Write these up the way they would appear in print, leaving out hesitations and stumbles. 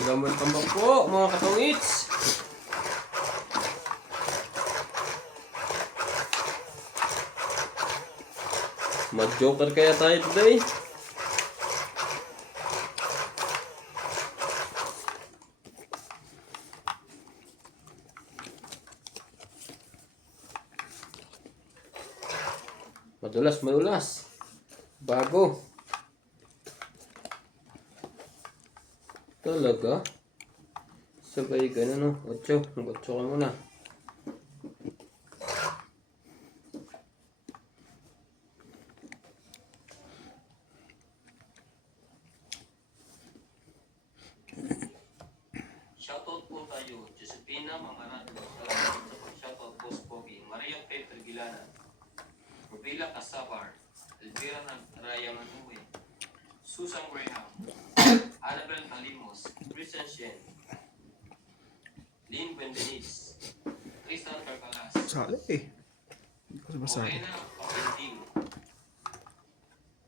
Welcome back po mga katongits. Mag-joker kaya tayo today? Madulas. Bago. Talaga? Sabay ganun, no? 8 ka muna. Shoutout po tayo, Josepina Mamarado. Salamat sa pag-shoutout, Boss Pogi. Maria Peter Gilana. Rubila Casabar. Elvira Raya Manuwe. Susan Graham. Annabel Talimos. Christian Shen. Lynn Bendenis. Tristan Carcalas. Sali eh. Hindi ko sabasabi. Morena Papentin.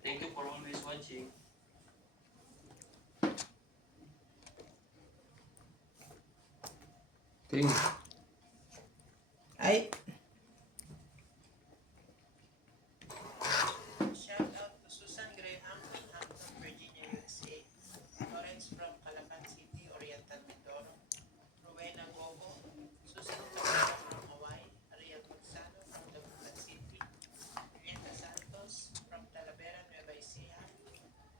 Thank you for always watching. Ting. Ay. Shout out to Susan Graham in Hampton, Virginia, USA. Lawrence from Calapan City, Oriental Mindoro. Rowena Gogo. Susan Cabrera from Hawaii. Ariel Gonzalo from Dagupan City. Rieta Santos from Talavera, Nueva Ecija.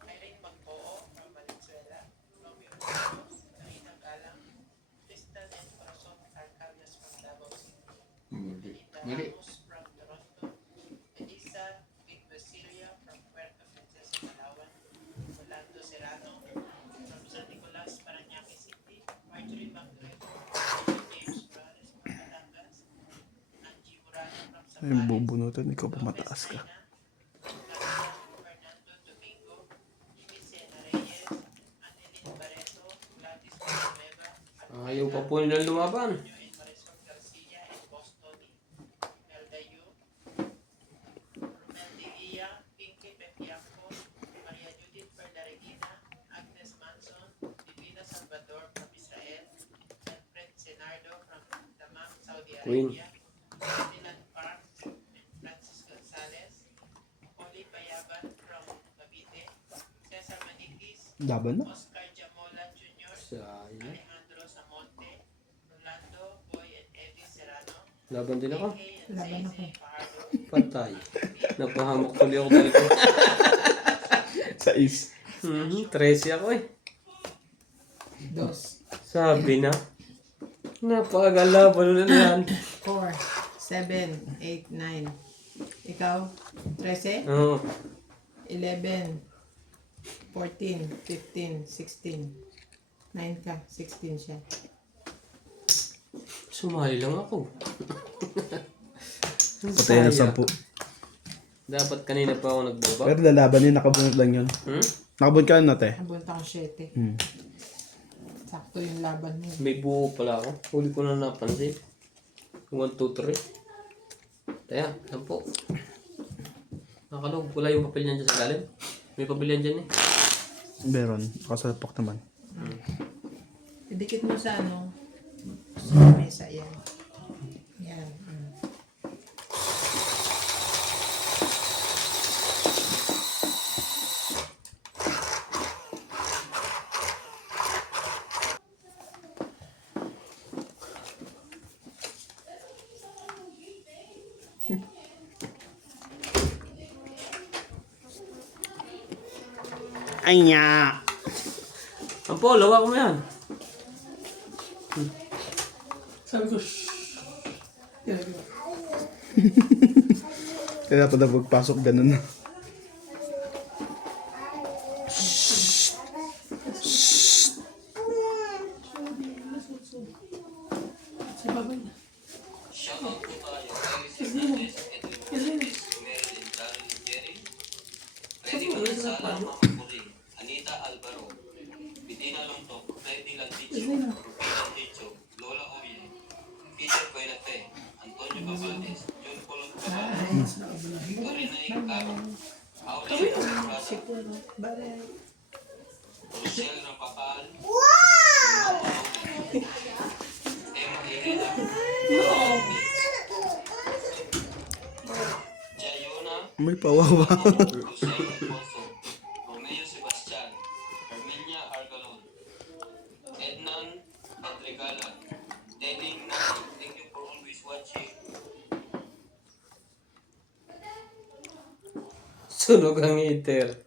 Irene Magpoo from Valenzuela. Romeo Ramos, Karina Galang. Tristan and Corazon Arcalias from Davao City. Benita Ramos from Toronto. Elisa Big Basilia from Puerto Princesa, Palawan. Orlando Serrano from San Nicolas, Parañaque City. Marjorie Magreto. James Flores from Batangas. Angie Murano from Ay, Zambales. bubunutan. Ikaw pa mataas ka. Fernando Domingo. Vicena Reyes. Annelyn Barreto. Gladys Villanueva. Ayaw pa po nila lumaban. And Marisol Garcia and Boston. Nelda Yu. Romel de Guia. Pinky Betiaco. Maria Judith Perdaregina. Agnes Manson. Divina Salvador from Israel. Alfred Senardo from Damam, Saudi Queen. Arabia. Dylan Park and Francis Gonzalez. Oli Payaban from Cavite. Cesar Manikis. Laban na. Oscar Jamola Jr. Sayang. Alejandro Samonte. Rolando Boy and Eddie Serrano. Laban din ako. Kay and Laban ako. Zayzay Fajardo. Patay. Napahamak tuloy ako dahil ko. Sa is. 13 ako eh. Dos. Sabi na. Napakagalaban na yan. 4, 7, 8, 9. Ikaw? 13? Oo. 11, 14, 15, 16. 9 ka. 16 siya. Sumali lang ako. Patay ng 10. Dapat kanina pa ako nagbaba. Pero lalaban yun, nakabunot lang yun. Nakabunot ka na te. Nabunta ko 7. Hmm. Sakto yung laban mo. May buo pala ako. Huli ko na napansin. 1, 2, 3. Kaya, 10. Nakalog. Wala yung papel niyan dyan sa galim. May papel yan dyan eh. Meron. Nakasalpak naman. Idikit mo sa ano? Sa mesa yan. Yan. Ay nya! Ang polo, wako mo yan. Sabi ko, shhh. Kaya pa na pagpasok ganun na. Shoutout po tayo. Fernandez, Edwin Morales, Meryl, Daryl, Jerry. Freddy Manzala, Mama Puri, Anita Alvaro, Bidina Lontok, Freddy Lanticho, Rupina Ticho, Lola Oye, Peter Buenate, Antonio Babales, John Colon Babales, Victorina Icaro, Aurelio Prada, Rochelle Rapacal, Emma Irena, Jayona, May pawawa. Hussein Alfonso, Romeo Sebastian, Herminia Argalon, Ednan Adregala, Deling Nani, thank you for always watching. Sunog ang heater.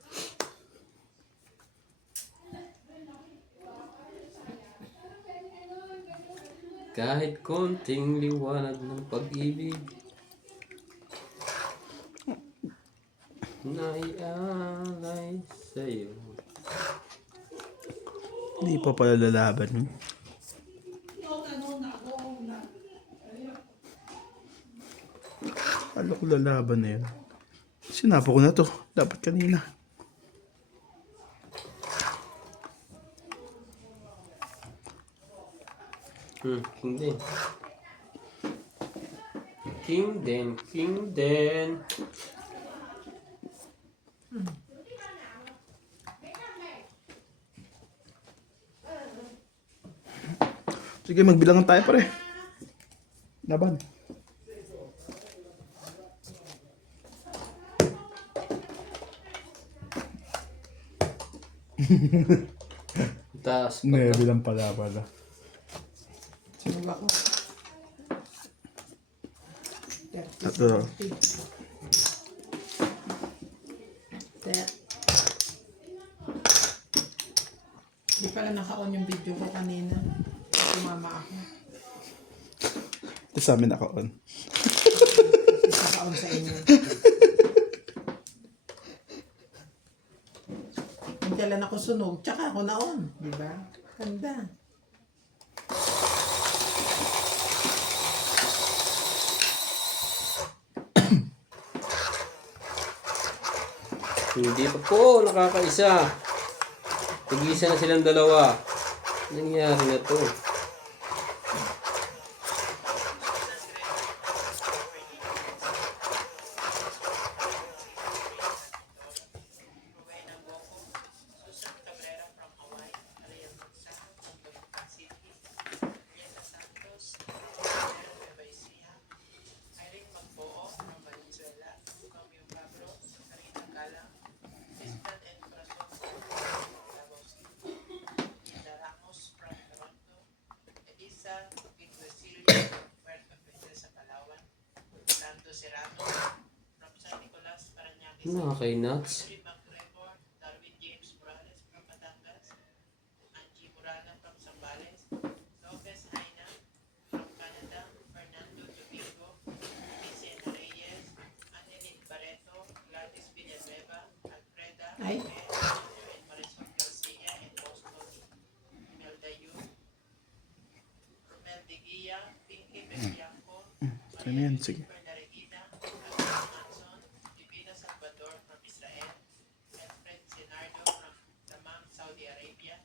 Kahit konting liwanag ng pag-ibig na ialay sa'yo. Hindi pa pala lalaban. Kala ko lalaban na yun. Sinapo ko na to. Dapat kanina. King din. King din, King din. Sige, magbilangan tayo pare. Laban. Taas pa Hindi, to. bilang pala. Sunog ako. Ito. 30. Hindi pala naka-on yung video ko kanina. Tumama ako. Ito sa amin naka-on. Naka-on sa inyo. Magdalan ako sunog, tsaka ako na-on. Diba? Ganda. Hindi pa po nakakaisa. Tigisa na silang dalawa. Nangyari na to. Rowena Goco, Susan Cabrera from Hawaii, Alea Magsa from Bulacan City, Julieta Santos, Nueva Ecija, Irene Magpoo from Valenzuela, Romeo Pablo, Karina Gala, Tristan and Corazon from Davao City, Linda Ramos from Toronto, Elisa Viguesilio from Puerto Princesa, Palawan, Orlando Serrano from San Nicolas, Parañaque City, Nakakay-nuts. Henry McGregor, Darwin James Morales from Batangas, Angie Murana from Zambales, Lopez Haina from Canada, Fernando Domingo, Vicente Reyes, Annelise Barreto, Gladys Villanueva, Alfreda Ay. Jimenez, and Marisol Garcia in Boston, Imelda Yu, Romel De Guia, Pinky Bebianco, Ano yan? Sige. Berna Regina, Alvin Manson, Divina Salvador from Israel, Alfred Senardo from Damam, Saudi Arabia,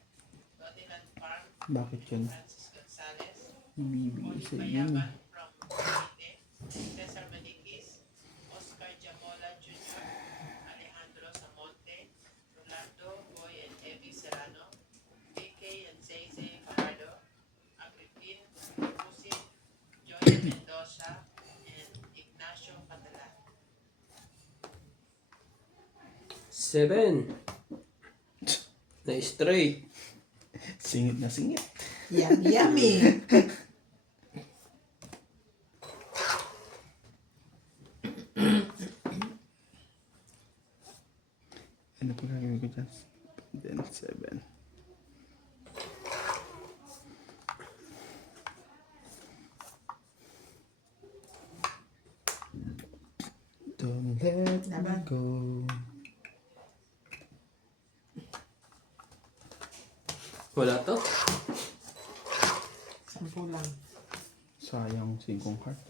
Rodiland Farm, Bakit yun? Francis Gonzalez, Ibibigay sa Oli iyo. Bayaban from Cavite, Cesar Maniquis, Oscar Jamola Jr., Alejandro Samonte, Rolando Boy and Evie Serrano, BK and Zayzay Fajardo, Agripin Pusin, Joya Mendoza, and Ignacio Catalan. 7. Na straight. Singit na singit. Yummy, yummy. Ano pa gagawin ko dyan? Then 7. Don't let me Laban. go. Wala to? 10 lang. Sayang 5 heart.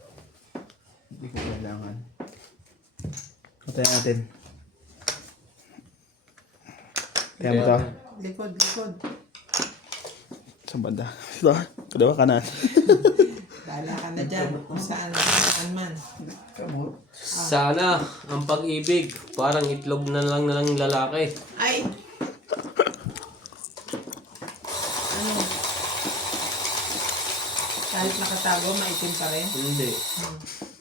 Hindi ko kailangan. Patayin natin. Kaya mo to? Likod, likod. Saan banda? Ito? Kadawa kanan. Bahala ka na dyan. Kung saan man. Sana ang pag-ibig parang itlog na lang lalaki. Ay! Ano? Kahit nakatago, maitim pa rin. Hindi.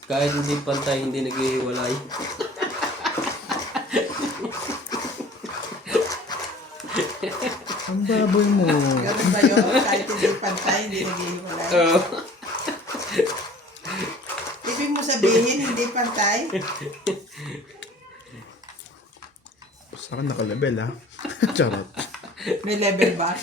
Kahit hindi pantay, hindi naghihiwalay. Ang baboy mo. Ganun ba yun? Kahit hindi pantay, hindi naghihiwalay. Oo. Ibig mo sabihin, hindi pantay? Sa akin naka-level ha. Charot. May level ba?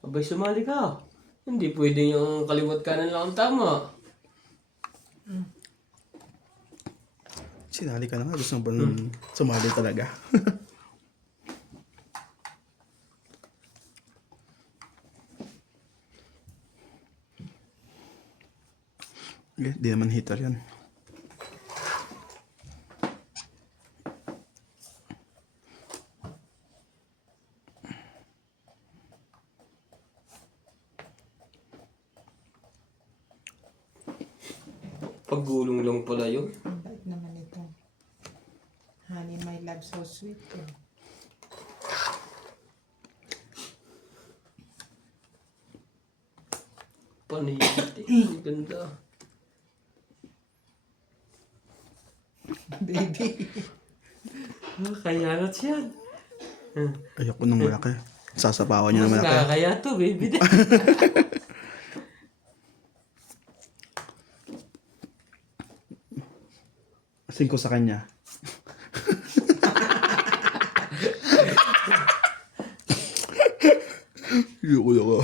Abay, sumali ka. Hindi pwede yung kaliwat kanan lang ang tama. Sinali ka na nga. Gusto mo ba sumali talaga? Okay, di naman hitter yan. Paggulong lang pala yun. Ang bait naman ito. Honey, my love, so sweet. Panigiti. Ang ganda. Baby. Kaya yan. Ayoko nang malaki. Sasapawan niya Mas naman ako. nakakaya to, baby. Asin ko sa kanya. Ayoko ako.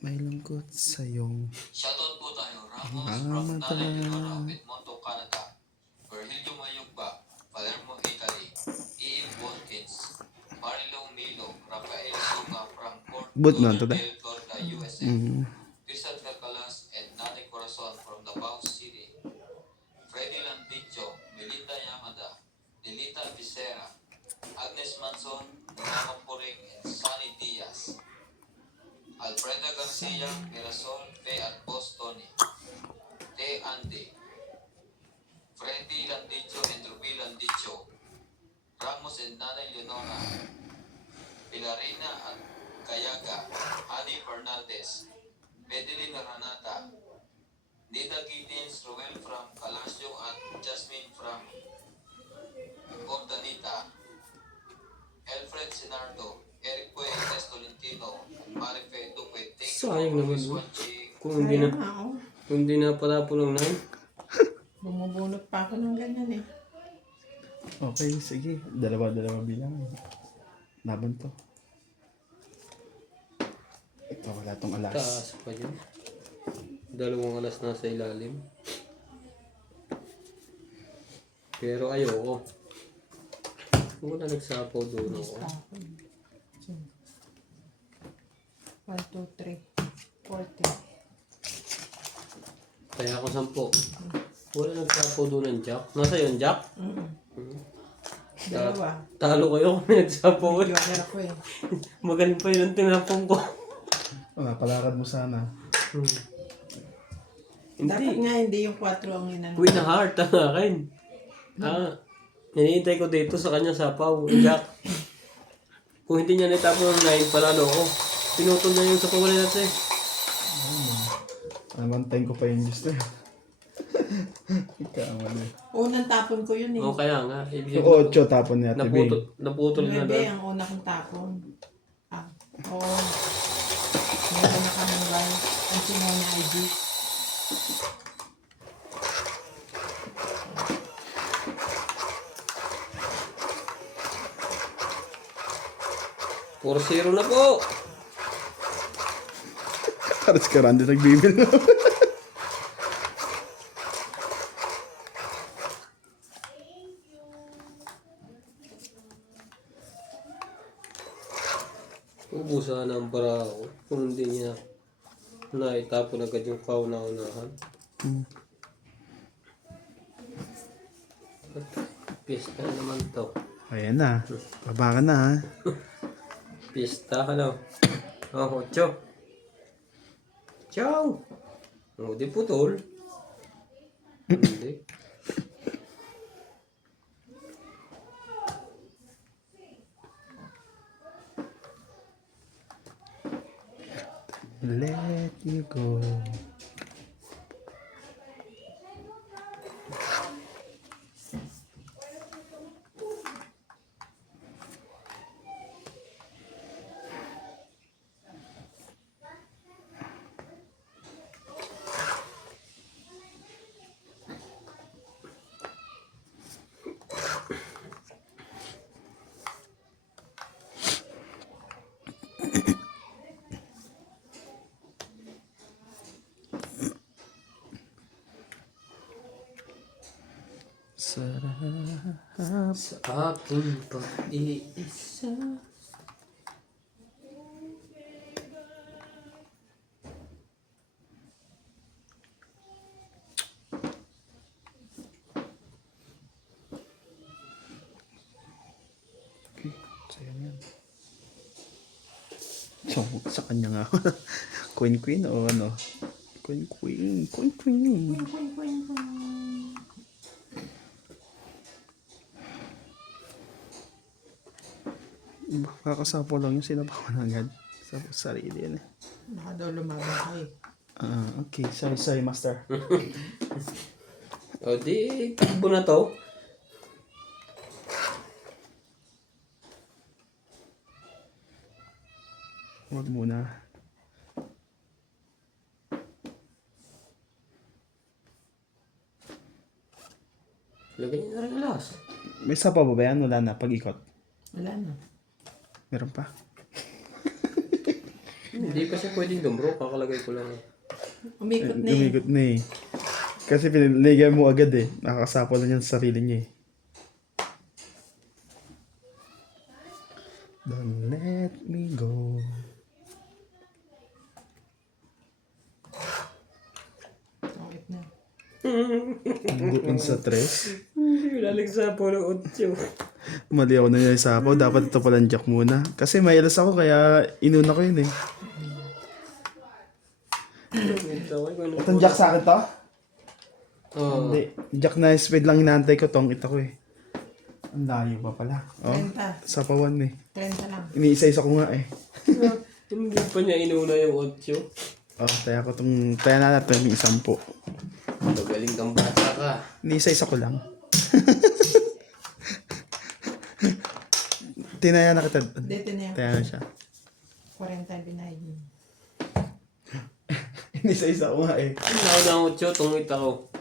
May lungkot sa'yong Shoutout po tayo, Ramos from Nanay Leonora, Edmonton, Canada. Virgilio Mayugba, Palermo, Italy. E.M. Watkins, Marilong Milo, Rafael Sunga from Fort But man, today. Lauderdale, Florida, USA. Christian Calcalas and Nani Corazon from Davao City. Freddy Landicho, Melinda Yamada, Delita Vicera, Agnes Manson, Nana Puring, and Sunny Diaz. Alfreda Garcia, Mirasol, Fe at Boss Tony. Te Andy. Freddy Landicho and Ruby Landicho. Ramos and Nanay Leonora. Pilarina at Kayaga. Hani Fernandez. Medeline Ranata. Nida Giddens, Roel from Calasio at Jasmine from Ordanita. Alfred Sinardo. Eric Puentes Tolentino. Marife Duque. Thank you Sayang for naman, always no? watching. Kung hindi na, Sayang ako. kung hindi na pala po ng 9. Bumubunot pa ako ng ganyan eh. Okay, sige. Dalawa-dalawa bilang. Laban to. Ito, wala tong alas. Taas pa yun. 2 alas nasa ilalim. Pero ayoko. Wala nagsapaw doon ako. 1, 2, 3, 40. Kaya ako 10. Wala nagsapaw doon ng jack. Nasa yun, jack? Dalawa. Talo kayo kung may nagsapaw. Joker ako eh. Magaling pa yun ang tinapong ko. Palakad mo sana. Dapat Hindi. nga hindi yung 4 ang inano. With the heart ang akin. Hinihintay ko dito sa kanya sapaw. Jack. Kung hindi niya natapon ng 9, palalo ko. Pinutol niya yung sa pawala natin. Namantayin ko pa yung Diyos na. Kamali. Unang tapon ko yun eh. O kaya nga. Ibig Yung sabihin, 8 tapon niya, naputol na 9 na. ang una kong tapon. Oo. Meron na kami live. Ang sinaw niya ID. Puro 0 na po. Karas ka randi nagbibil. Ubusan ang para ako. Kung hindi niya Naitapon agad yung pau na unahan. Hmm. Pista na naman to. Ayan na. Baba ka na ha. Pista ka na. Oh, 8. Ciao! Oh, di putol. Hindi. Let you go. Sarap. Sa aking pag-iisa. Okay, sa'yo yan. So, sa kanya nga. Queen o ano? Queen. Kakasapo lang yung sinabawan agad. Sa sarili yan eh. Baka daw lumaban ka eh. Okay. Sorry, master. O di, takbo na to. Huwag muna. Lagyan niyo na rin alas. May sapaw ba yan? Wala na. Pag-ikot. Wala na. Meron pa. Hindi pa siya pwedeng dumro. Kakalagay ko lang. Umikot na eh. Umikot na eh. Kasi piniligay mo agad eh. Nakakasapo na niya sa sarili niya eh. Don't let me go. Umikot na. Bukod sa tres. Hindi ko sa po ng 8. Mali ako na yung sapaw. Dapat ito palang jack muna. Kasi may alas ako kaya inuna ko yun eh. Itong jack sa akin to? Oh. Hindi. Jack na speed lang hinahantay ko. Tong ito ko eh. Ang layo pa pala. Oh, 30. sapawan eh. 30 lang. Iniisa-isa ko nga eh. Hindi pa niya inuna yung 8. Oh, taya na natin yung 10. Magaling kang bata ka. Iniisa-isa ko lang. Tinaya na kita. Dito na yan. Taya na siya. 40 binayad mo. Iniisa-isa ko nga eh. Ako na 8, tungit ako.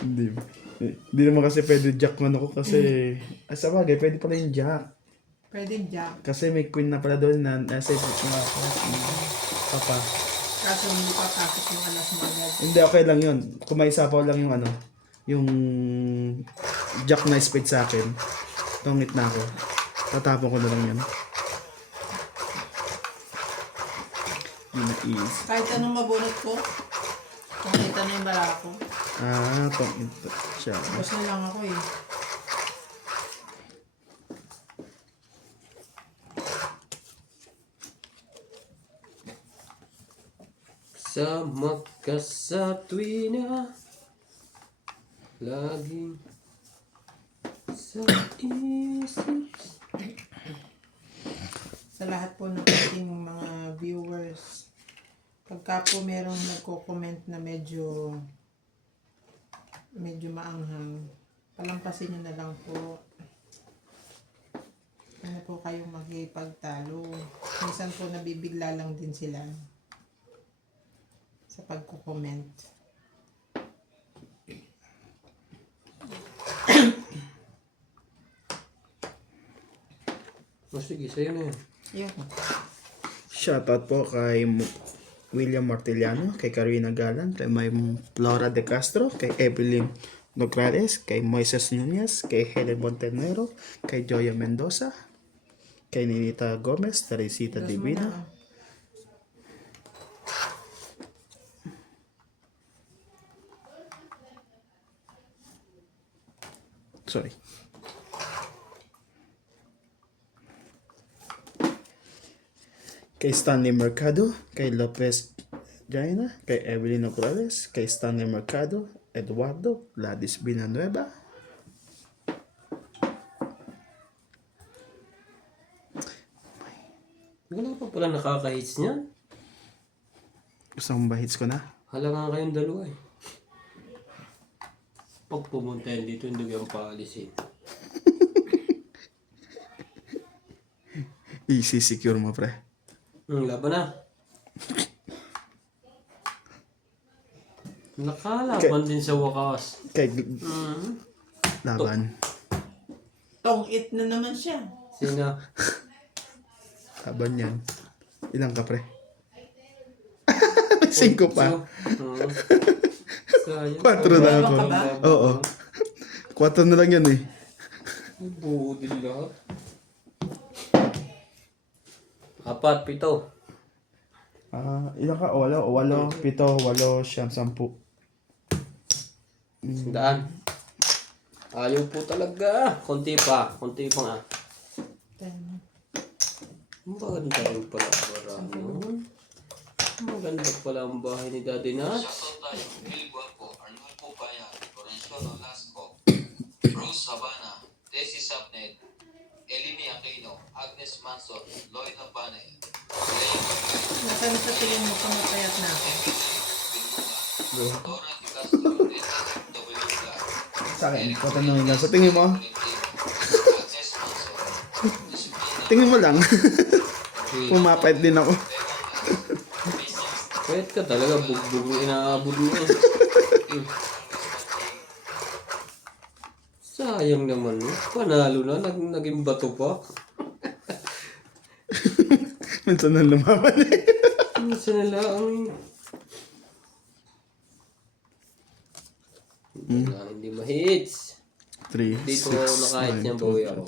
Hindi. Hindi naman kasi pwede jack man ako kasi... sa bagay, pwede pala yung jack. Pwede jack. Kasi may queen na pala doon na nasa isip ko nga ako. Papa. Kaso hindi pa pasok yung alas mo agad. Hindi, okay lang yun. Kung may sapaw lang yung ano, yung jack na speed sa akin. Tungit na ako. Tatapon ko na lang yan. Yun na is. Kahit anong mabunot ko, kung kita na yung bala ko, Tungit siya. bus na lang ako eh. Sama ka sa tuwina. Laging sa isip. Sa lahat po ng ating mga viewers, pagka po merong nagko-comment na medyo maanghang, palampasin nyo na lang po. Ano po kayong magipagtalo. Minsan po nabibigla lang din sila sa pagko-comment. O sige, sa'yo na yan. Yun. Shoutout po kay William Martiliano, kay Carina Galan, kay May Flora de Castro, kay Evelyn Nograles, kay Moises Nunez, kay Helen Montenero, kay Joya Mendoza, kay Ninita Gomez, Teresita Dos mo Divina, na. Sorry. Kay Stanley Mercado, kay Lopez Jaina, kay Evelyn Ocrales, kay Stanley Mercado, Eduardo, Gladys Villanueva, Wala pa pala nakaka-hits niyan. gusto mong bahits ko na? Hala nga kayong dalawa eh. Pag pumunta yan dito, hindi ko yung paalisin. I-secure mo, pre. Laban na. Nakalaban din sa wakas. Kay Mm. laban. Tong-it na naman siya. Sina? Laban yan. Ilang ka, pre? May 5 pa. Sayang. 4 na ako. Meron ka ba? Oo. 4 na lang yan eh. Ay, buo din lahat. 4, 7. Ilang ka? 8, 7, 8, 10. Sandaan. Ayaw po talaga. Konti pa nga. Maganda rin pala ang barano. Maganda pala ang bahay ni Daddy Nats. Shoutout tayo, Bill Guapo, Arnold Pupaya, Lorenzo Nolasco, Rose Habana, Desi Sapnet, Elimi Aquino, Agnes Manson, Lloyd Habane, Leo Nasaan sa tingin mo pumapayat na ako? Binunga, Dora Di Castro, W. Sa akin, patanungin lang. Sa tingin mo? Agnes Manson, Tingin mo lang. Pumapait din ako. Pwede ka talaga. Bugbog yung inaabot mo eh. Sayang naman eh. Panalo na. Naging bato pa. Minsan nang lumaban eh. Minsan na lang. Hindi ma-hits. 3, Dito nakahit niyang bawi ako.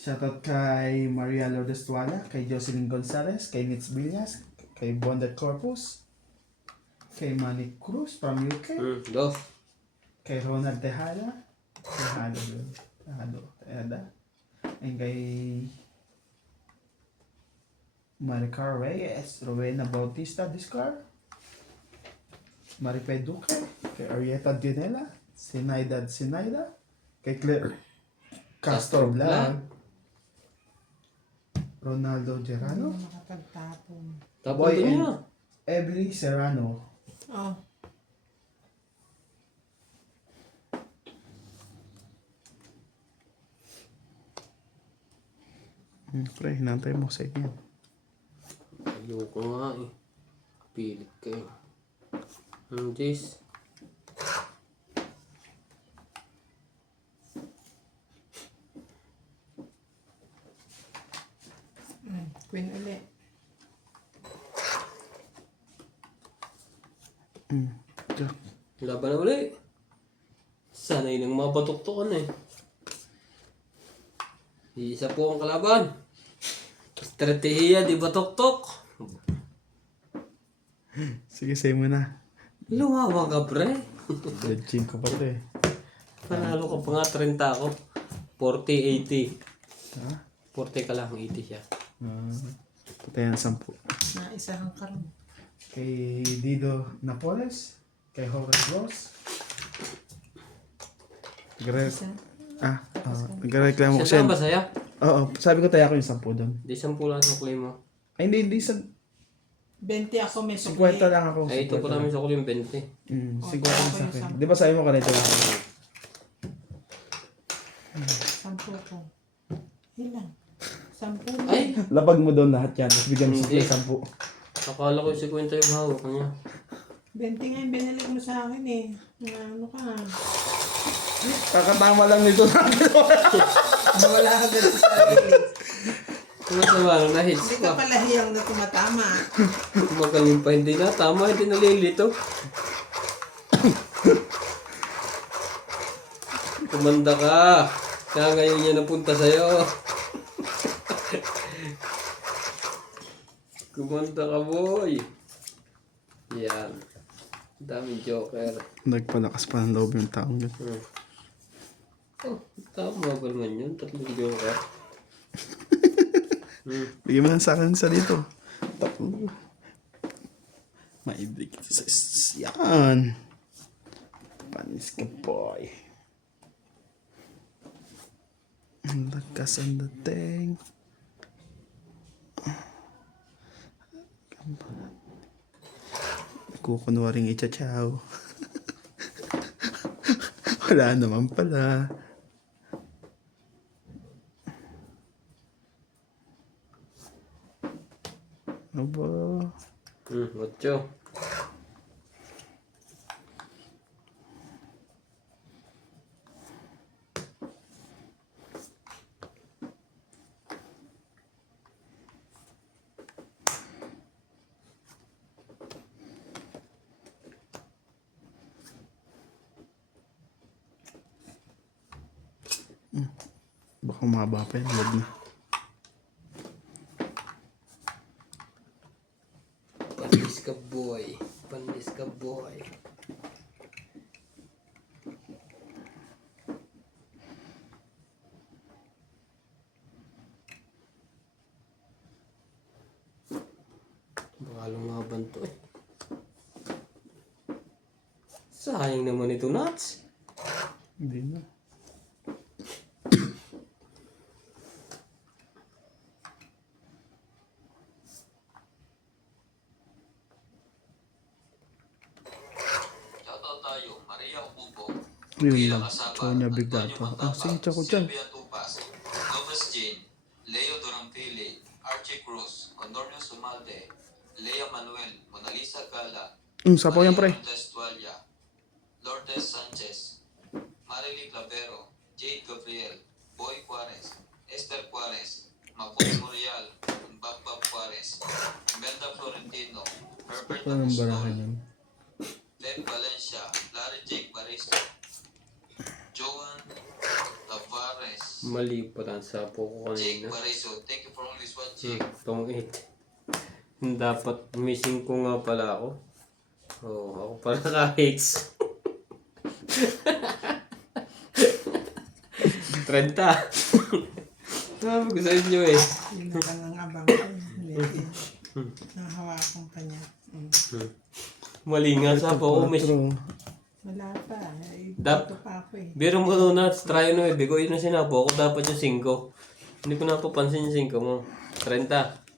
Shoutout kay Maria Lourdes Tuala, kay Jocelyn Gonzalez, kay Nitz Villas, kay Bondet Corpus, kay Manny Cruz from UK, Love. kay Ronald Tejada, and kay Maricar Reyes, Rowena Bautista Discar, Maripe Duque, kay Arieta Dinela, Sinaida, kay Claire Castor Vlog, Ronaldo Gerano, Nakapagtapon. Tapos Boy ito and niya. Everly Serrano. Oh, Pre, hinantay mo sa inyo. Ayoko nga eh. Pilit ka eh. This. Queen ulit. Laban na uli. Sanay ng mga batok-tokan eh. Isa po ang kalaban. Estratehiya di batok-tok. Sige, say mo na. Lumawa ka pre. Judging ko pa to eh. Panalo ka pa nga 30 ako. 40-80. Ha? 40 ka lang, 80 siya. Patayan 10. Naisahan ka rin. Kay Dido Napoles, kay Horace Ross. Nagreklamo ko Siya siya. ba saya? Oo, sabi ko tayo ako yung 10 doon. Di 10 lang sa claim mo. Ay, hindi sa 20 ako may 50 sukli. lang ako. Ay, ito 50 pa lang. namin sa claim 20. 50 lang sa akin. Di ba sabi mo kanito lang? 10 ko. Ilan? 10 Ay! Labag mo doon lahat yan. Tapos bigyan mo Hindi. sa 10. Akala ko 50 yung hawak niya. 20 nga yung binalik mo sa akin eh. Ano ka? Kakatama lang nito sa akin. Wala agad sa sarili. Kung naman, na-hits Hindi ka pa. pala hiyang na tumatama. Magaling pa, hindi na. Tama, hindi nalilito. Kumanda ka. Kaya ngayon niya napunta sa'yo. Kumanda ka, boy. Yan. Daming joker. Nagpalakas pa ng loob yung taong yun. Oh, tama ba naman yun? 3 joker. Bigyan mo lang sa akin sa dito. Tatlo. Maibig ito sa yan. Panis ka, boy. Ang lakas ang dating. Kukunwaring itcha-chow. Wala naman pala. Aba. 8. Baka mahaba pa yan. Huwag na. Panis ka, boy. Panis ka, boy. Baka lumaban to eh. Sayang naman ito, nuts. Hindi na. Shoutout tayo, Maria Ocupo. Yun lang. Sonya Bigdato. Ah, sige, tsako dyan. Sylvia Tupas, Thomas Jane, Leo Dorampili, Archie Cruz, Condorno Sumalde, Lea Manuel, Mona Lisa Gala, Sapaw yan, pre. Lourdes Tualia, Lourdes Sanchez, Marily Clavero, Jade Gabriel, Boy Juarez, Esther Juarez, Macoy Morial, Babbab Juarez, Imelda Florentino, Herbert Anong barahan Agustol, yan? Len Valencia, Larry Jake Baristo, Joan Tavares, Mali pa lang sapo ko Jake kanina. Baristo, thank you for always watching. Tong 8. Dapat missing ko nga pala ako. Oh, ako pala ka-hits. 30. Sabi ko sa inyo eh. Yun na lang ang abang ko. Nahawakan pa niya. Mali nga sapo ko. Wala pa. Eh, Dap- dito pa ako eh. Biro mo doon na, try no eh. Bigo yun ang sinapo ko. Dapat yung 5. Hindi ko napapansin yung 5 mo. 30.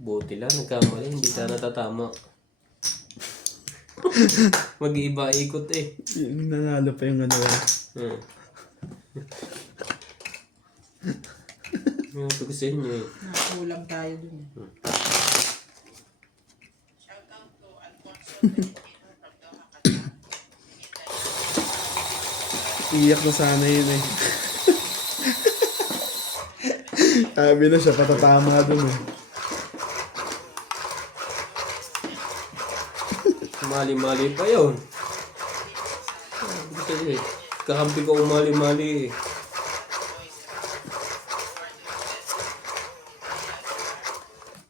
Buti lang, nagkamali. Hindi sana tatama. Mag-iiba ikot eh. Nanalo pa yung ano. Yung sabi ko sa inyo eh. Nakulang tayo dun eh. Shoutout to Alfonso Valentino from Doha, Qatar. Iyak na sana yun eh. Sabi na siya, patatama dun eh. Mali-mali pa yun. Sabi ko sa inyo eh. Kakampi ko umali-mali eh.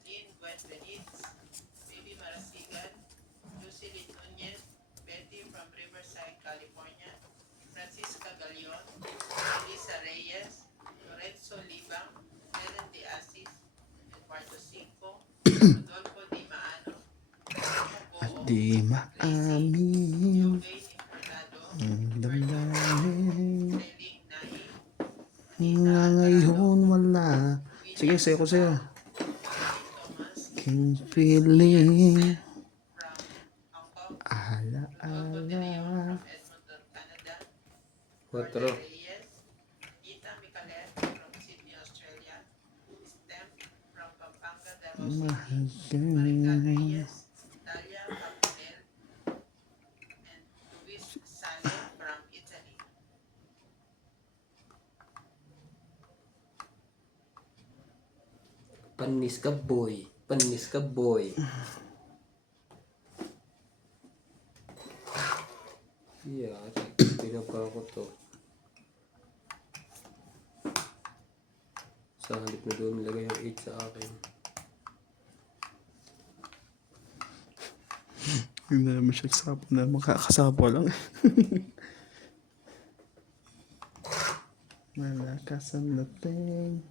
Lynn Gwen Benitz, Baby Marasigan, Lucilyn Nunez, Betty from Riverside, California, Francisca Galion, Elisa Reyes, Lorenzo Libang, Helen De Asis, Eduardo Cinco, Rodolfo Di Maano, Goo, Di maamin Jovay Informado, ang damdamin Celine Nai, nga ngayon wala. Sige, sayo ko sa'yo. Thomas King feeling from Hong Kong, ala-ala. from Edmonton, Canada, 4. Reyes, Gita Micalet from Sydney, Australia, Stem from Pampanga de Rossi, Marica Mahal Reyes, Talia Capinel, and Luis Salo from Italy. Panis ka boy. Panis ka boy. Yeah, pinapa ko to. Sa halip na doon nilagay yung 8 sa akin. Hindi na naman siya sapo na makakasapo lang. Lakas ang dating.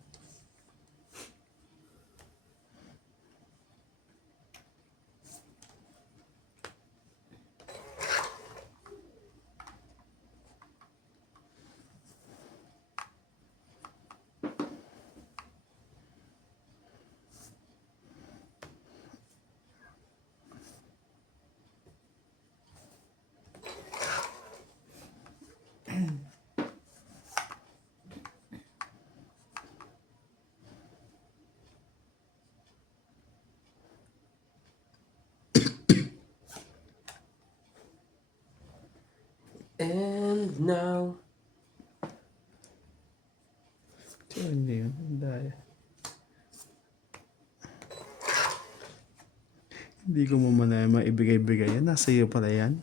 And now, So, hindi yun. Dahil. Hindi ko mo man maibigay-bigay yan. Nasa iyo pala yan.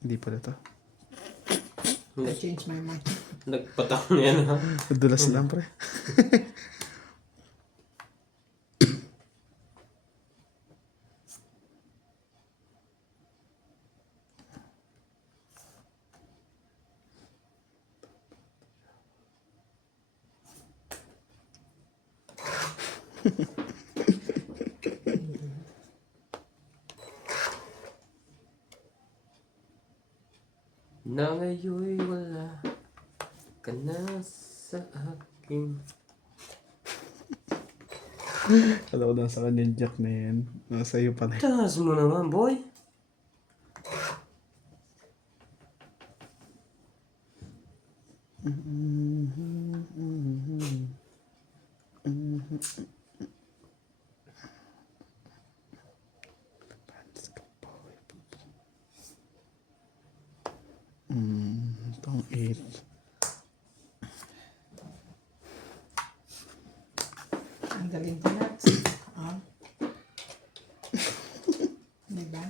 Hindi pala to. I changed my mind. nagpatak na yan ha. Madulas lang, pre. Na ngayon'y wala ka na sa akin. Alam ko na sa kanya yung jack na yan. Nasa iyo pala. Taas mo naman, boy. Itong 8. Ang galing ko na. Ah. Diba?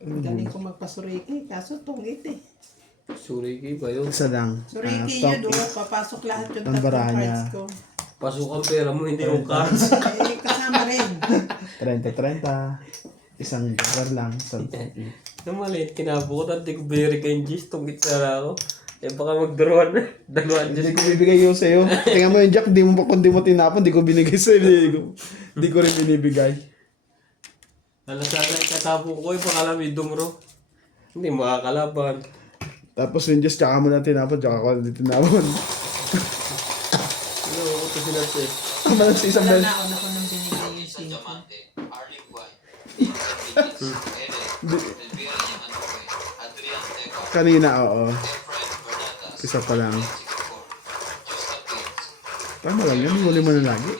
Ang galing ko magpasuriki. Kaso tungit eh. Suriki ba yun? Isa lang. Suriki top yun doon. Papasok lahat yung Ang tatlong baraha niya. cards ko. Pasok ang pera mo, hindi yung cards. Eh, kasama rin. 30-30. Isang joker lang. So, Nung maliit, kinabukutan, di ko biniri kayong G's, tungkit sana ako. Eh baka mag-draw na. Dalawang hindi G's. ko bibigay yun sa'yo. Tingnan mo yung jack, kung di mo tinapon, di ko binigay sa'yo. Di ko rin binibigay. Alam sana ikatapo ko yung pakalami dumro. Hindi makakalaban. Tapos yung Diyos, tsaka mo na tinapon, tsaka ko na tinapon. Ano ako ito sinasa eh. Tama lang si Wala Isabel. na ako na ko nang binigay yung Sa 5. Diamante, Arlie Guay, Eden, Elvira Yamanue, Adrian Teco, Kanina, oo. Efrain Bernatas, Isa pa lang. 64, Justin Pitts, Tama lang yan, huli mo na lagi.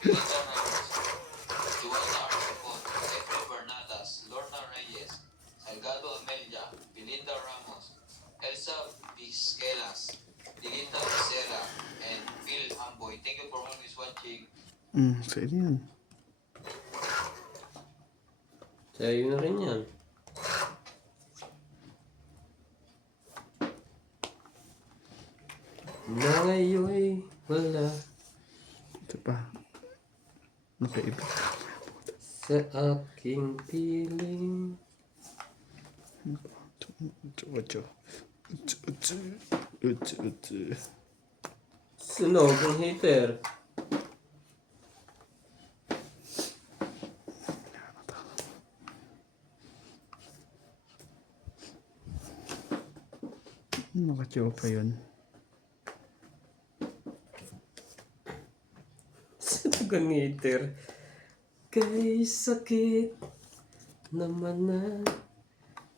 Rita Pasiola, Jake Hilario, Linda Ramos, Joanna Archipon, Efrain Bernatas, Lorna Reyes, Salgado Amelia, Belinda Ramos, Elsa Vizquelas, Dilinda Becerra, and Phil Amboy. Thank you for always watching. Sa'yo yan. Sa'yo na rin yan. Na ngayon'y wala Ito pa. Nakaiba. sa aking piling. Sunog ang heater. Nakatiyo pa yun. Sunog ang heater. Kay sakit naman na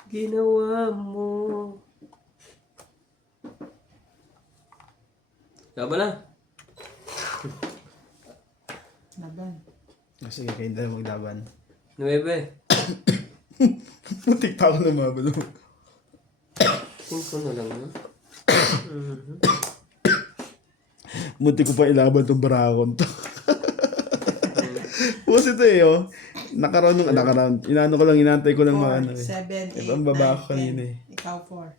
ginawa mo. Laban na. Laban. Sige, kayo dahil maglaban. 9. Mutik pa ako na mabalo. 5 na lang yun. Mutik ko pa ilaban tong barakon to. Puso ito eh, oh. Nakaroon. Inaano ko lang, inantay ko lang mga ano eh. 7, 8, Ibang baba 9, ako kanina eh. 10. Ikaw 4.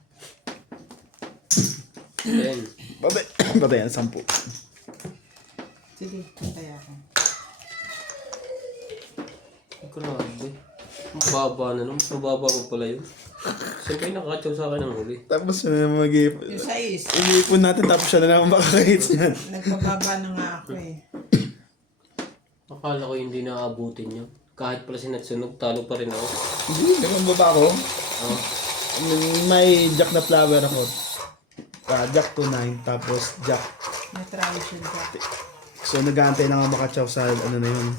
10. Patayan, 10. Sige, pantay ako. Grabe. Mababa na naman. Mababa ko pala yun. Siyempre nakakatsaw sa akin ng huli. Tapos siya na naman Yung sais. Iniipon natin tapos siya na naman makakahits niyan. Nagpababa na nga ako eh. Akala ko hindi nakaabutin yun. Kahit pala sinatsunog, talo pa rin ako. Hindi, nagbaba ako. Oh. May jack na flower ako. Jack to 9, tapos jack. Na-try siya dyan. So nag-aantay lang ako makatsaw sa ano na yun.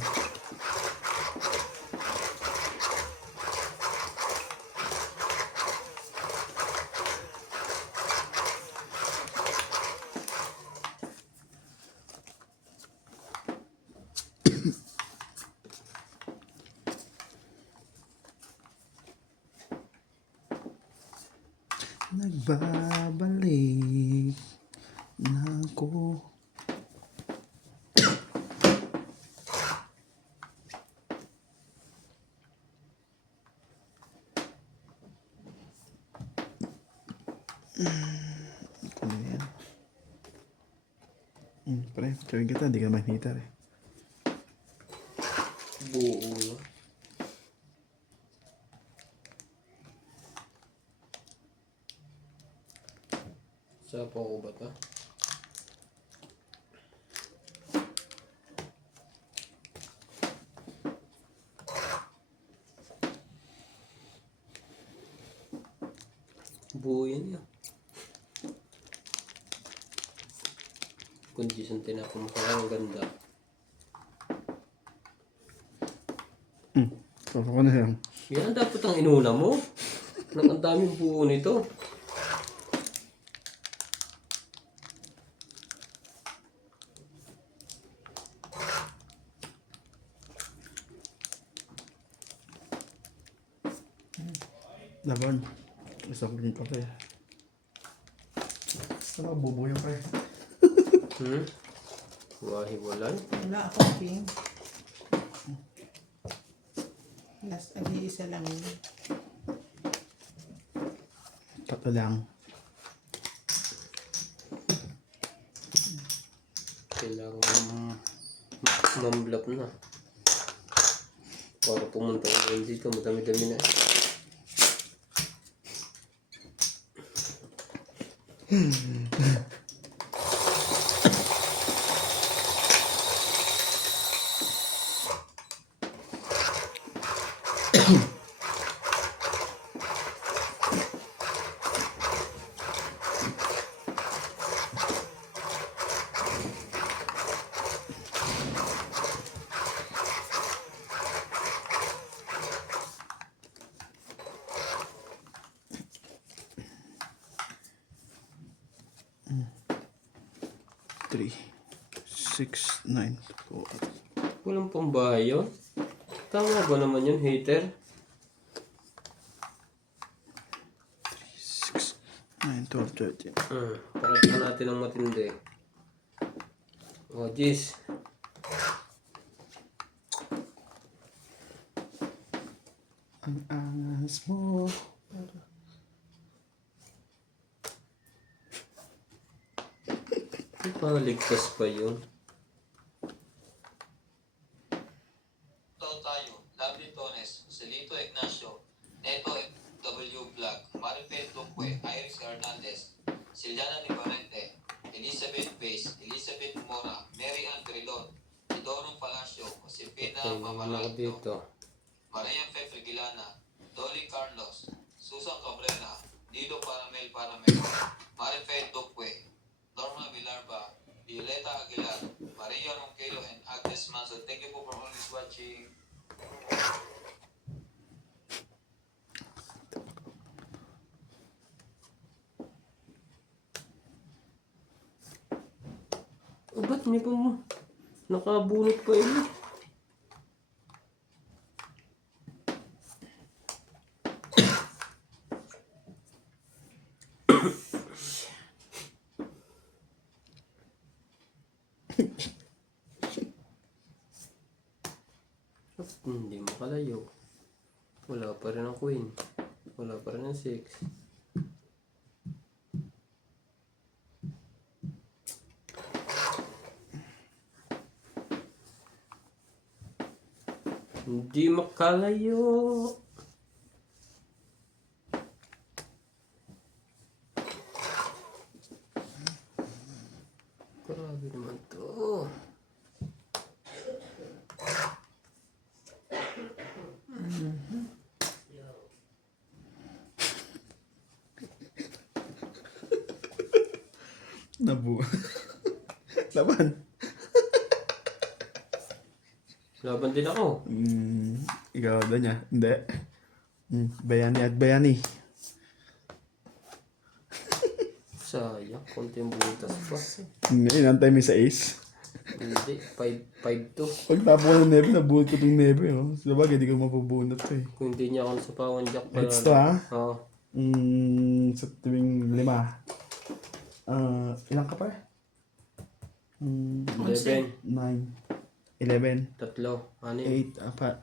Nagbabalik na ako. Ano yan? Pre, kawin kita, di ka naman hitar eh. Buo na. Sapa ko ba ito? Buo yan yan. Kondisyon tinapong sa ang ganda. Papa ko na yan. Yan dapat ang inuna mo. Ang daming buo nito. Laban. Isa ko din kape. Ano, bubo yung pre. Wahiwalay. Wala akong pink. Last, ag-iisa lang yun. Tatlo lang. Kailangan mamblap na. Para pumunta ko dito, madami-dami na. Three, 6, 9, 4. Walang pambahay yun. Tama ba naman yun, hater? 6, 9, 12, 13. Pakita natin ang matindi. Oh, jeez. Ang angas mo. Paligtas pa yun. Tayo, Lovely Tones, Celito Ignacio, Neto W. Black, Maripel Duque, Iris Hernandez, Siliana Libarente, Elizabeth Bass, Elizabeth Mora, Mary Ann Trilon, Idorong Palacio, Josefina Okay, naman ako dito. Maria Fe Frigilana, Dolly Carlos, Susan Cabrera, Dido Paramel, Marife Duque, Norma Villarba, Violeta Aguilar, Maria Ronquero, and Agnes Manso. Thank you po for always watching. Oh, ba't hindi pa mo? Nakabunot pa yun. Hindi makalayo. Wala pa rin ang queen. Wala pa rin ang 6. Hindi makalayo. Grabe naman to. Nabu. Laban. Laban din ako. Ikaw daw niya. Hindi. Bayani at bayani. Sayang, konti yung butas pa. Inantay mo sa ace. Hindi, 5-2. Pag tapo ko ng nebe, nabuhat ko itong nebe. Oh. Sabagay, di ko mapabunot to eh. Kung hindi niya ako sa pawan jack pala. It's to ha? Oo. Sa tuwing 5. Ilang ka pa? 11. 9. 11. Tatlo. 6. 8. 8. 3.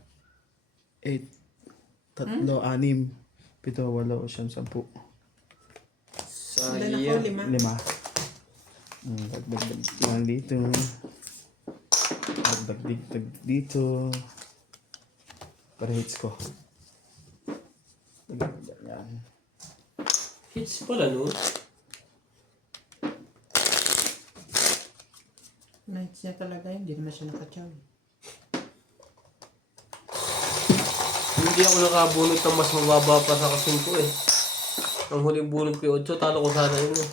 6. 7. 8. 10. 10. Ilan ako? Sayang. 5. 5. Dagdag lang dito. Dagdag dito. Para hits ko. Dagdag yan. Hits pala no? Nights niya talaga yun. Hindi naman siya nakachaw. Hindi ako nakabunot ng mas mababa pa sa kasing ko eh. Ang huling bunot ko yung 8, talo ko sana yun eh.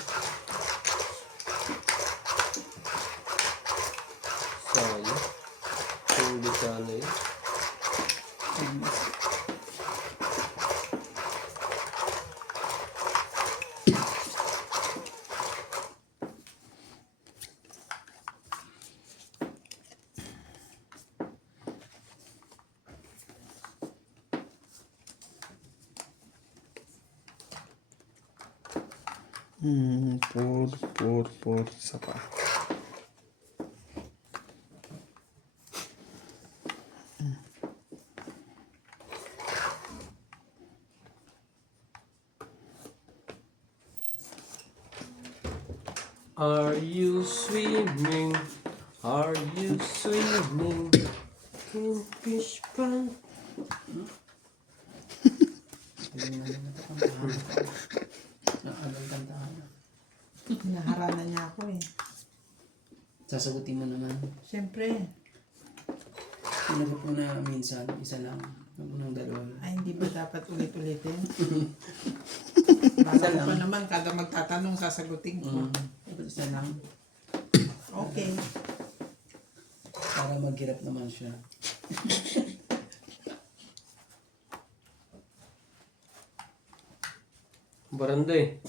Sayang. Hindi sana yun. Isa pa. Are you swimming? Are you swimming? In fish pond? Naharana niya ako eh. Sasagutin mo naman. Siyempre. Sinagot mo na minsan, isa lang. Huwag mo nang dalawa. Ay, hindi ba dapat ulit-ulitin? Bala ko pa naman, kada magtatanong, sasagutin ko. Dapat isa lang. Okay. Para maghirap naman siya. Baranda eh.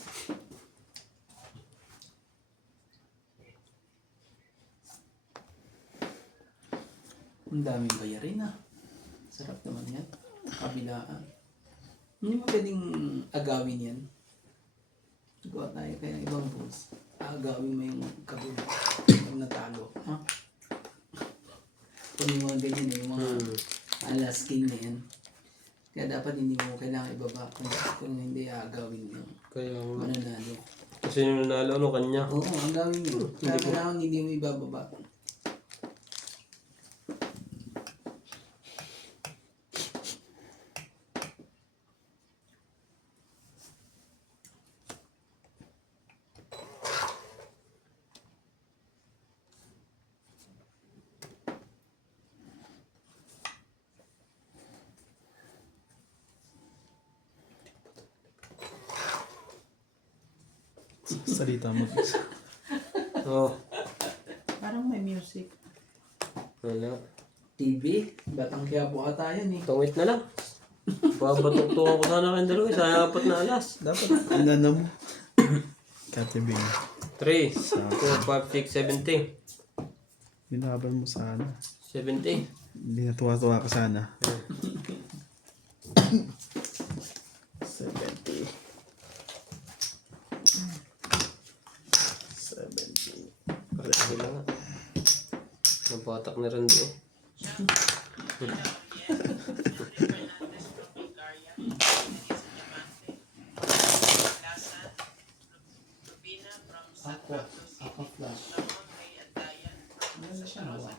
Ang daming bayarin ah. Sarap naman yan. Kabilaan. Hindi mo pwedeng agawin yan. Gawa tayo kaya ng ibang balls. Agawin mo yung kabila. Pag natalo. Ha? Kung yung mga ganyan eh, yung mga alas king na yan. Kaya dapat hindi mo kailangan ibaba. Kung hindi agawin mo. Kaya nga. Mananalo. Kasi yung nanalo, ano kanya? Oo, ang gawin mo. Kaya kailangan hindi mo ibababa. Salita mo. Oo. Parang may music. Wala. TV, Batang Quiapo ata yan eh. Tungit na lang. Babatugtungan ko sana kayong dalawa. Sa 4 na alas. Dapat inano mo. Katibing. 3, 4, 5, 6, 70. Binaban mo sana. 70. Hindi natuwa-tuwa ka sana. 70. Kasi lang nga. Nabatak na rin doon. Aqua Flash. Ano na siya nawa?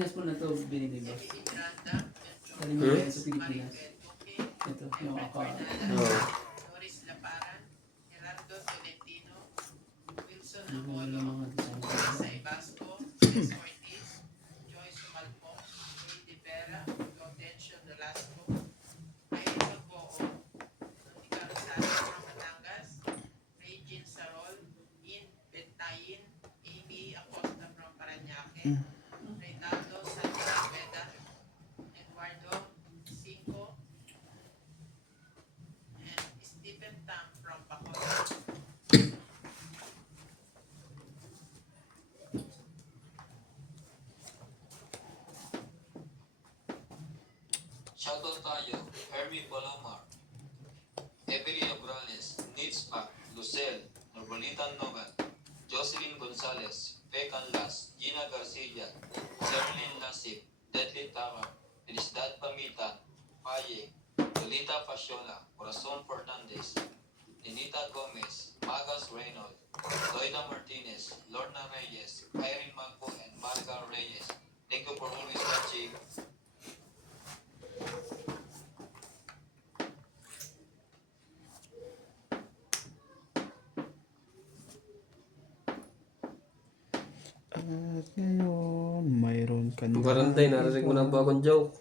Pilipinas po na to binili ba? Miranda, Galing mo kaya sa Pilipinas. Ito, yung akala. Oo. Doris Laparan, Gerardo Tolentino, Wilson Ano Amolo, yung mga design ko? Lisa Ibasco, Jess Ortiz, Joyce Malpo, Ray De Vera, Gaudencio Nolasco, Irene Magboo, Monica Rosario from Batangas, Regine Sarol, In Bentayin, Amy Acosta from Parañaque, Reynaldo Santos Veda, Eduardo Cinco, and Stephen Tam from Bacolod. Shoutout tayo, Hermie Palomar, Evelyn Obrales, Nitz Pac, Lucel, Norbolitan Nogan, Jocelyn Gonzalez, Pecan Las, Gina Garcia, Serlin Lasip, Deadly Tama, Felicidad Pamita, Paye, Lolita Fasciola, Corazon Fernandez, Lenita Gomez, Magas Reynolds, Loida Martinez, Lorna Reyes, Irene Magpo, and Marga Reyes. Thank you for always watching. At ngayon, mayroon ka na. Baranday, narinig mo ng bagong joke.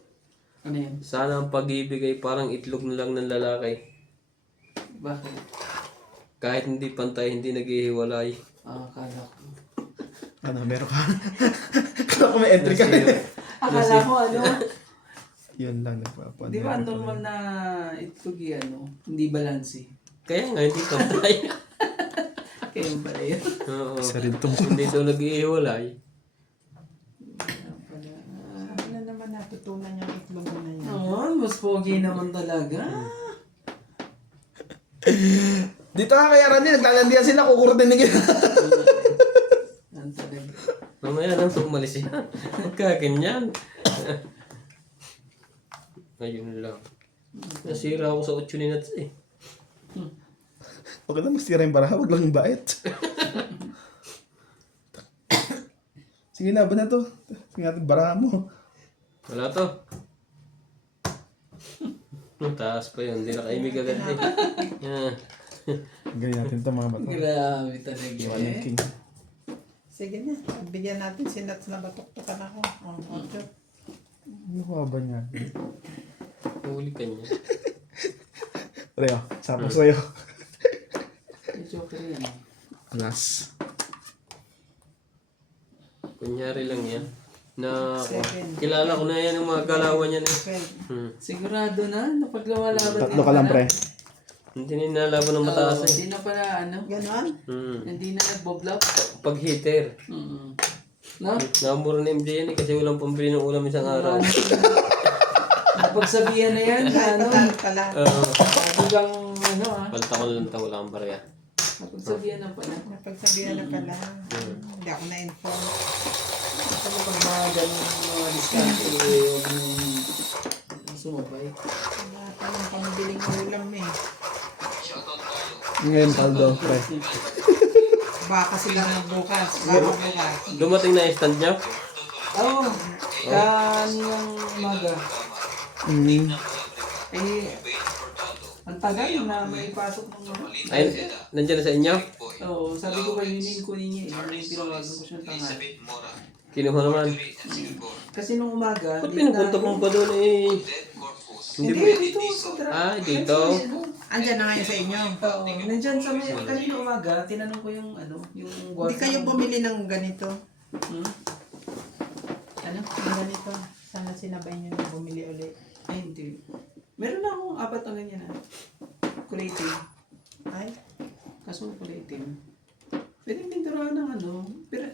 Ano yan? Sana ang pag-ibig ay parang itlog na lang ng lalaki. Bakit? Kahit hindi pantay, hindi naghihiwalay. Akala ko. Ano, meron ka? Kala ko may entry ka. Akala ko ano? Yun lang, nagpapansin. Di ba normal na itlog ano? Hindi balansi. Kaya nga, hindi pantay. Kaya yung pala yun. Oo. Isa rin tong Hindi daw naghihiwalay. Ano naman natutunan yung itlog mo na yan? Oo, mas pogi naman talaga. Dito nga kaya Randy, naglalandian sila, kukurtinig yun. Yan talaga. Mamaya nang umalis yan. Huwag ka ganyan. Ayun lang. Nasira ako sa 8 minutes eh. Okay lang, masira yung baraha, wag lang yung bait. Sige na, ba na to? Sige natin baraha mo. Wala to. Taas pa yun. Hindi nakaimig agad eh. Yeah. Ganyan natin to mga bato. Grabe talaga. Yung king. Sige na, bigyan natin si Nats na batok-tokan ako. Ocho. Ano ka ba niya? Huli ka niya. Reo, sapos sa'yo. Joker yan. Last. Kunyari lang yan. Na Seven. kilala ko na yan yung mga galawan niyan eh. 12. Sigurado na, napag lumalaban Tatlo ka lang, pre. Hindi nilalaban ng mataas eh. Hindi na pala ano. Ganon? Hindi na nagbo-block. Pag hitter. No? Namura na MJ yan eh kasi walang pambili ng ulam isang araw. Napagsabihan na yan. Kahit Ano? patalo ka lang. Hanggang ano ah. Paltakon lang tayo, wala kang barya. Napagsabihan na pala. Napagsabihan na pala. Hindi ako na-inform. Ano pag mga ganun mga discount eh, huwag mong sumabay. Wala pa lang pambiling ulam eh. Shoutout tayo. Ngayon, paldo, pre. Baka sila na bukas. Baka bukas. Dumating na yung stand niya. Oo. Kaninang umaga. Eh, ang tagal na may pasok ng mga. Ay, nandiyan na sa inyo? Oo, sabi ko kayo yun kunin niya eh. Yung tinawagan ko siya ng tangal. Elizabeth Mora, Kinuha naman. Yuri and Singapore, Kasi nung umaga, Ba't pinupunta mo pa doon eh? Dead Corpus, Hindi, dito sa truck. Ah, dito? Andyan na ngayon sa inyo. Oo, nandyan sa may, kanina umaga, tinanong ko yung ano, yung Hindi kayo bumili ng ganito. Hmm? Ano? Ng ganito. Sana sinabay nyo na bumili ulit. Ay, hindi. Meron na akong 4 na ganyan ah. Kulay itim. Ay, Kaso kulay itim. Pwede pinturahan ng ano. Pero,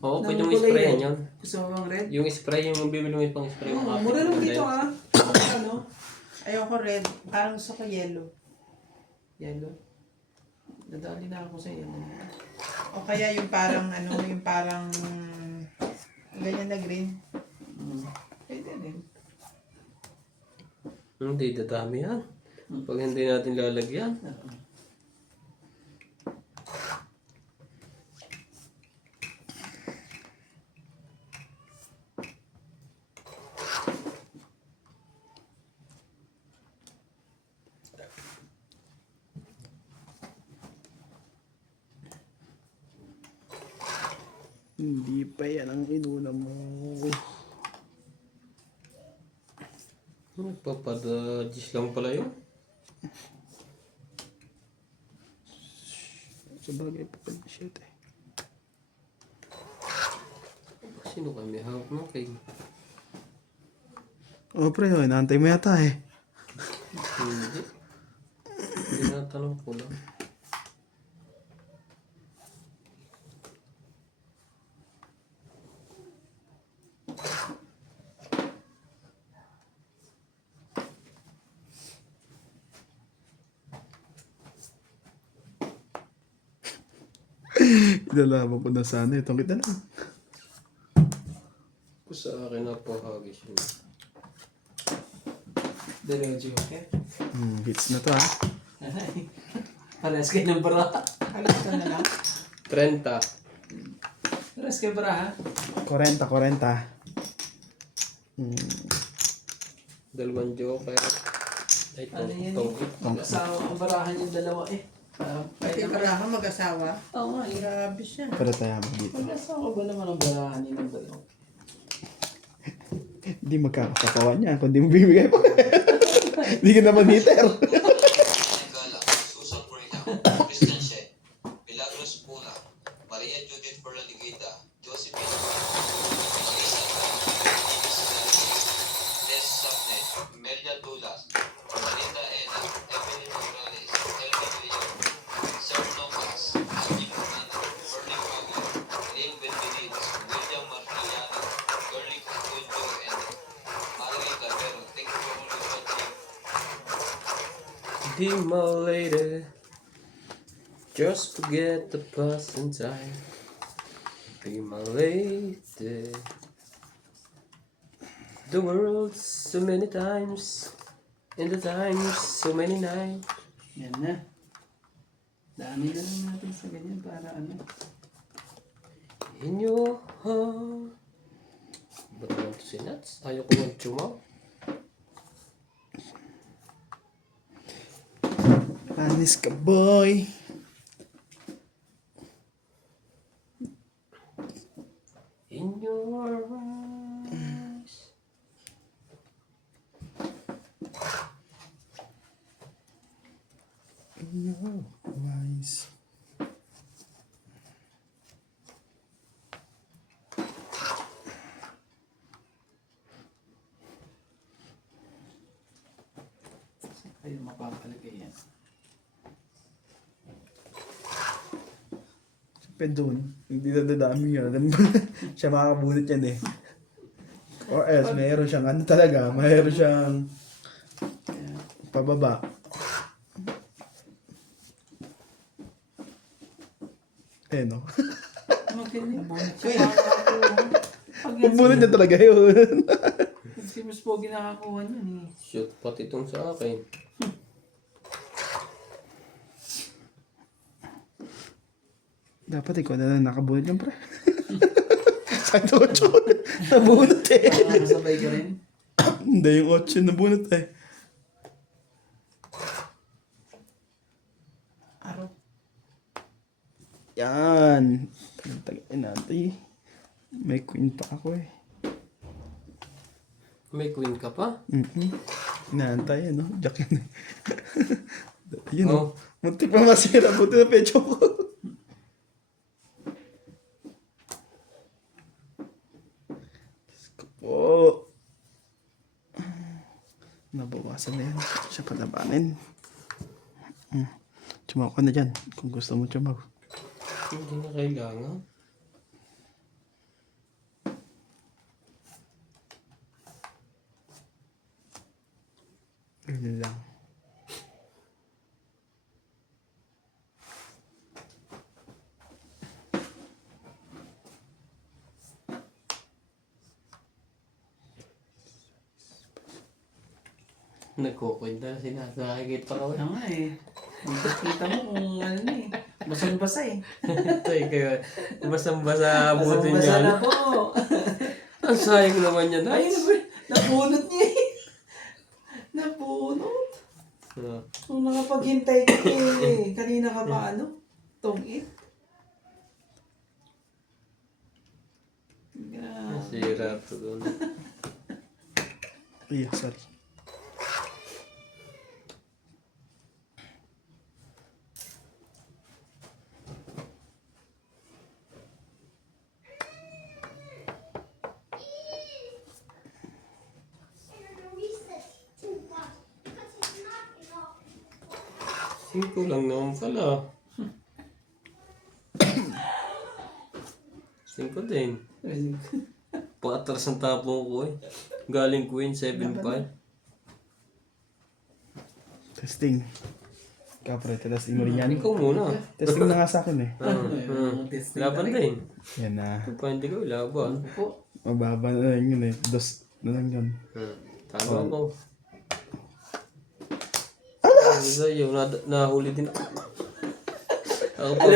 Oo, ng pwede mo kulay sprayan red. yun. Gusto mo bang red? Yung spray, yung bibili mo yung pang spray. Oo, mura lang dito ah. Ano? ayoko red. Parang gusto ko yellow. Yellow. Nadali na ako sa yellow. O kaya yung parang ano, yung parang ganyan na green. Pwede din. Hindi, dadami yan. Pag hindi natin lalagyan. Hindi pa yan ang inuna mo. Nagpapadadis lang pala yun. Sa bagay pa pala siya eh. Sino kami hawak ng king? Oh pre, oh, inaantay mo yata eh. Hindi. Tinatanong ko lang. Ilalaban ko na sana itong kita lang. Kung sa akin na po hagis yun. Dalawa joker. Hits na to ha. Pares kayo ng bra. Alas ka na lang. 30. Pares kayo bra ha. 40. Dalawang joker. Ay, Ano yan tong. Mag-asawa ang barahan yung dalawa eh. Pwede Pwede para ka mag-asawa. Oo nga eh. Grabe siya. Pero tayo mo dito. Mag-asawa ba naman ang barahan yung dalawa? Hindi magkakasapawan niya kung di mo bibigay pa. Hindi ka naman hitter. Gala, Susan Correa, Christian She, Milagros Puna, Maria Judith Perlaligita, Josephine Marisa Tess Sapnet, Melia Dulas, Malinda Ena, Evelyn Morales, Elvin Leon, Sir Lucas, Suji Fernando, Bernie Wagner, Lynn Benvenides, William Martiliano, Curly Cucuyo, and Marie Calvero. Thank you for watching. Be my lady. Just forget the past and time. Be my lady. The world so many times. And the times so many nights. Yan na. Dami na lang natin sa ganyan para ano. In your heart. Ba't naman ito si Nats? Ayaw ko mag-chumaw. Panis ka boy. In your eyes. No, wise. Kayo mapapalagay yan. Siyempre doon, hindi na dadami yun. Siya makakabulit yan eh. Or else, mayroon siyang ano talaga, mayroon siyang Kaya, pababa. Eh no. magaling. Bunot siya nakakakuha. Pag yan Pabunod niya talaga yun. si Miss Pogi nakakuha niyan eh. Shoot pati itong sa akin. Dapat ikaw na lang nakabunod yung pre. Sa 8. Nabunot eh. Nakakasabay ka rin. Hindi yung 8 nabunot eh. Araw. Yan. Tagain natin. May queen pa ako eh. May queen ka pa? Inaantay no? Jack yun eh. Yun Oh. Muntik pa masira. Buti na pecho ko. Diyos ko po. Nabawasan na yan. Siya palabanin. Tumaw ka na dyan. Kung gusto mo tumaw. Hindi na kailangan. Ganyan lang. Nagkukwenta na sinasakit pa kawin. Kaya nga eh. Kita mo kung ano na eh. Basang-basa eh. Ito eh, kayo. Basang-basa buti Basang-basa niya. na po. Ang sayang naman yan. Ay, nabunot niya eh. Nabunot. Kung nakapaghintay ka eh. Kanina ka pa ano? Tong it. Roberto doon. Yeah, sorry. Singko lang naman pala. Singko din. Patras ang tapong ko eh. Galing Queen, 7-5. Testing. Kapre, testing mo rin yan. Ikaw muna. Testing na nga sa akin eh. Laban din. Yan na. Pwede ko, laban. Mababa na lang yun eh. Dos na lang yun. Tama ko. Alas! Sa'yo, nahuli din ako. Ako pa.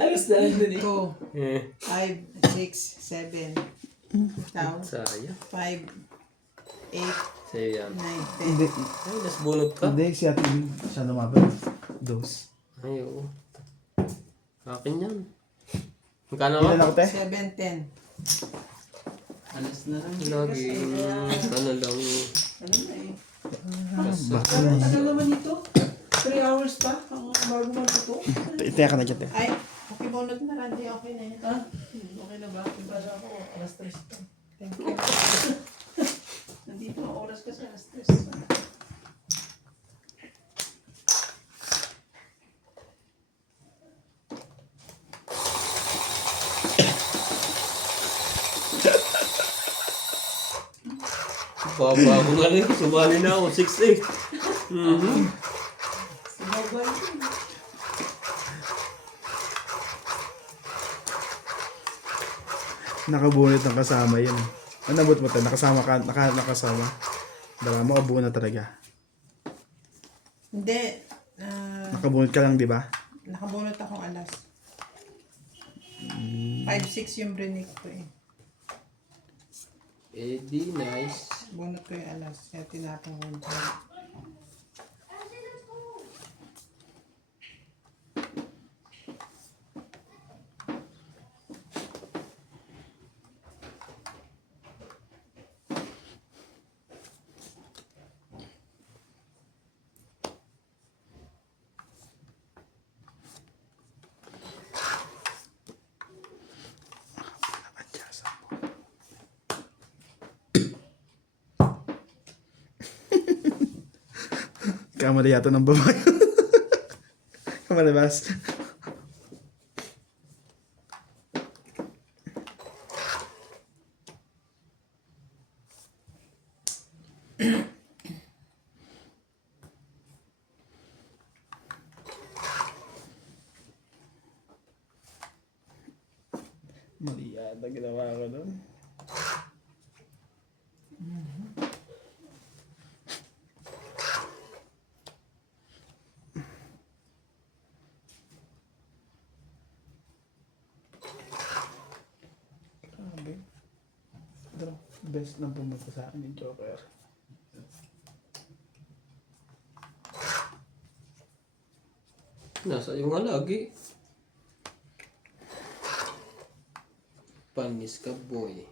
Alas na lang dun eh. 2, Eh, 5, 6, 7, down, sayang. 5, 8, Sa'yo yan. 9, Hindi. Ay, nasbunot ka. Hindi, si ate siya lumaban. Dos. Ay, oo. Akin yan. Magkano Ilan ka? ako te? 7, 10. Alas na lang. Lagi, ano lang. Ano na eh. Baka na. Tagal naman ito. 3 hours pa ang bago magluto. Teka na dyan te. Ay, okay, bunot na lang. Di okay na yan. Ah, okay na ba? Ibasa ako. Alas 3 pa. Thank you. Nandito ang oras kasi alas 3. Baba ako nga rin. Sumali na ako. 6'8". Sinabay. Nakabunot ng kasama yun. Ano nabot mo te? Nakasama ka, nakasama. Baka makabunot talaga. Hindi. Nakabunot ka lang, di ba? Nakabunot akong alas. 5, 6 yung brinik ko eh. Eh, di nice. Bunot ko yung alas. Kaya tinapang ko yung Kamali yata ng babae. Kamalabas. Mali yata ginawa ko doon. Grabe. Best na pumunta sa akin yung Joker. Nasa iyo nga lagi. Panis ka, boy.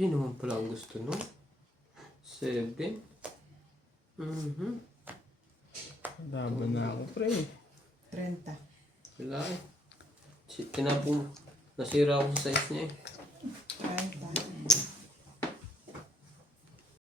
Yun naman pala ang gusto no? 7. Laban na ako, pre. 30. Wala eh. Tinapong, nasira ako sa size niya eh. 30.